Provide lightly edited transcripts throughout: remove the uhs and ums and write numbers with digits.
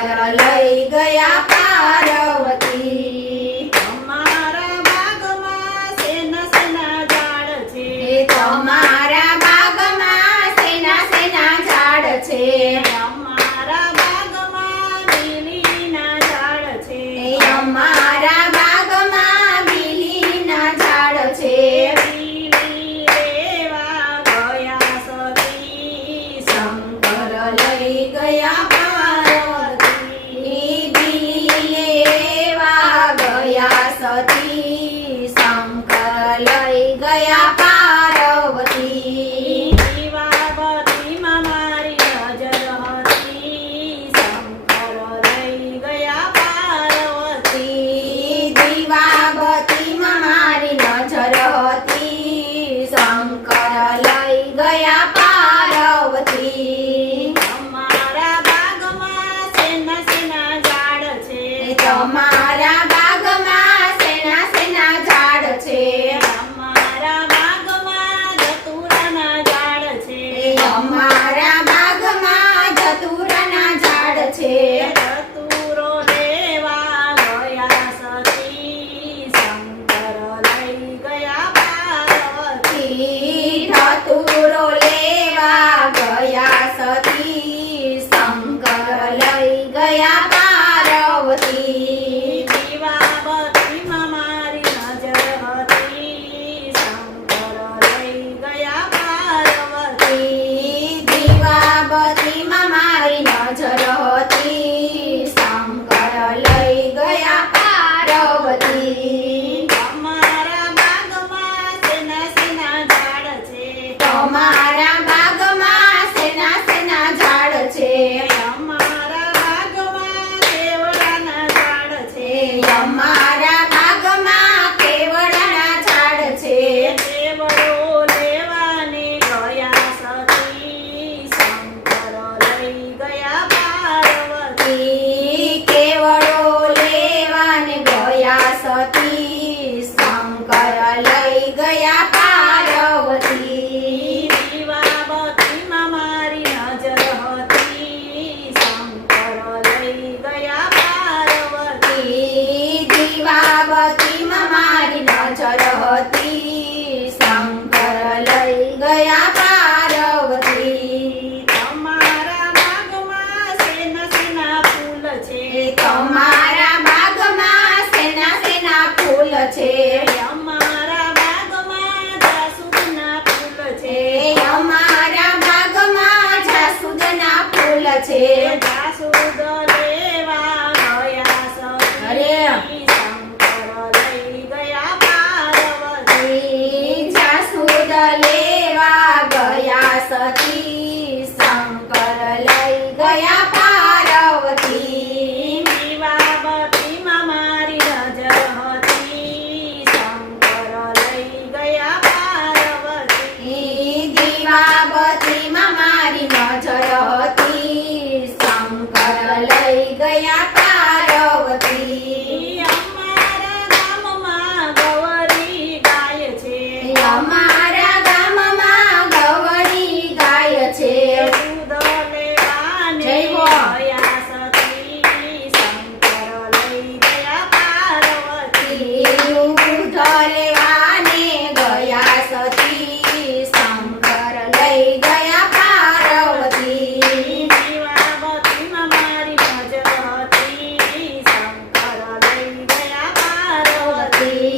શંકર લઈ ગયા પાર્વતી તમારા બાગમાં શેના શેના ઝાડ છે તમારા બાગમાં શેના શેના ઝાડ છે અમારા બાગમાં બીલીના ઝાડ છે અમારા બાગમાં બીલીના ઝાડ છે બીલી લેવા ગયા સતી શંકર લઈ ગયા પાર્વતી બીલી લેવા ગયા સતી શંકર લઈ ગયા પાર્વતી દીવાબત્તીમાં મારી નજર હતી શંકર લઈ ગયા પાર્વતી દીવાબત્તીમાં મારી નજર હતી શંકર લઈ ગયા પાર્વતી અમારા બાગમાં શેના શેના ઝાડ છે તમારા બાગમાં શેના શેના ઝાડ છે અમારા બાગમાં ધતુરાના ઝાડ છે અમારા બાગમાં ધતુરાના ઝાડ છે ધતુરો લેવા ગયા સતી શંકર લઈ ગયા પાર્વતી ધતુરો લેવા ગયા સતી શંકર લઈ ગયા પાર્વતી દીવાબત્તીમાં મારી નજર હતી શંકર લઈ ગયા પાર્વતી દીવાબત્તીમાં મારી નજર હતી શંકર લઈ ગયા પાર્વતી અમારા બાગમાં શેના શેના ઝાડ છે તમારા બાગમાં શેના શેના ઝાડ છે અમારા બાગમાં કેવડાના ઝાડ છે અમારા બાગમાં કેવડાના ઝાડ છે કેવડો લેવાને ગયા સતી શંકર લઈ ગયા પાર્વતી કેવડો લેવાને ગયા સતી શંકર લઈ ગયા પાર્વતી દીવાબત્તીમાં મારી નજર હતી શંકર લઈ ગયા પાર્વતી દીવાબત્તીમાં મારી નજર હતી શંકર લઈ ગયા પાર્વતી તમારા બાગમાં શેના શેના ફૂલ છે તમારા બાગમાં શેના શેના ફૂલ છે અમારા બાગમાં જાસૂદના ફૂલ છે અમારા બાગમાં જાસૂદના ફૂલ છે જાસૂદ લેવા ગયા સતી અરે. શંકર લઈ ગયા પાર્વતી જાસૂદ લેવા ગયા સતી શંકર લઈ ગયા પાર્વતી દીવાબત્તીમાં મારી નજર હતી શંકર લઈ ગયા પાર્વતી દીવાબત્તીમાં મારી નજર હતી શંકર લઈ ગયા પાર્વતી અમારા ગામમાં ગૌરી ગાય છે અમારા ગામમાં ગવડી ગાય છે દૂધ લેવાને જય હો. ગયા સતી શંકર લઈ ગયા પાર્વતી દૂધ લેવાને ગયા સતી શંકર લઈ ગયા પાર્વતી દીવાબત્તીમાં મારી નજર હતી શંકર લઈ ગયા પાર્વતી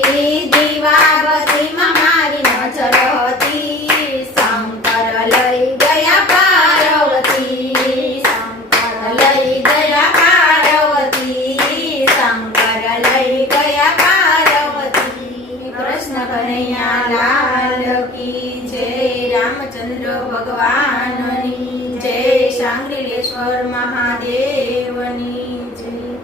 દીવાબત્તીમાં મારી નજર હતી શંકર લઈ ગયા પાર્વતી શંકર લઈ ગયા પાર્વતી શંકર લઈ ગયા પાર્વતી કૃષ્ણ કનૈયા લાલ કી જય રામચંદ્ર ભગવાનની જય શાંગલેશ્વર મહાદેવની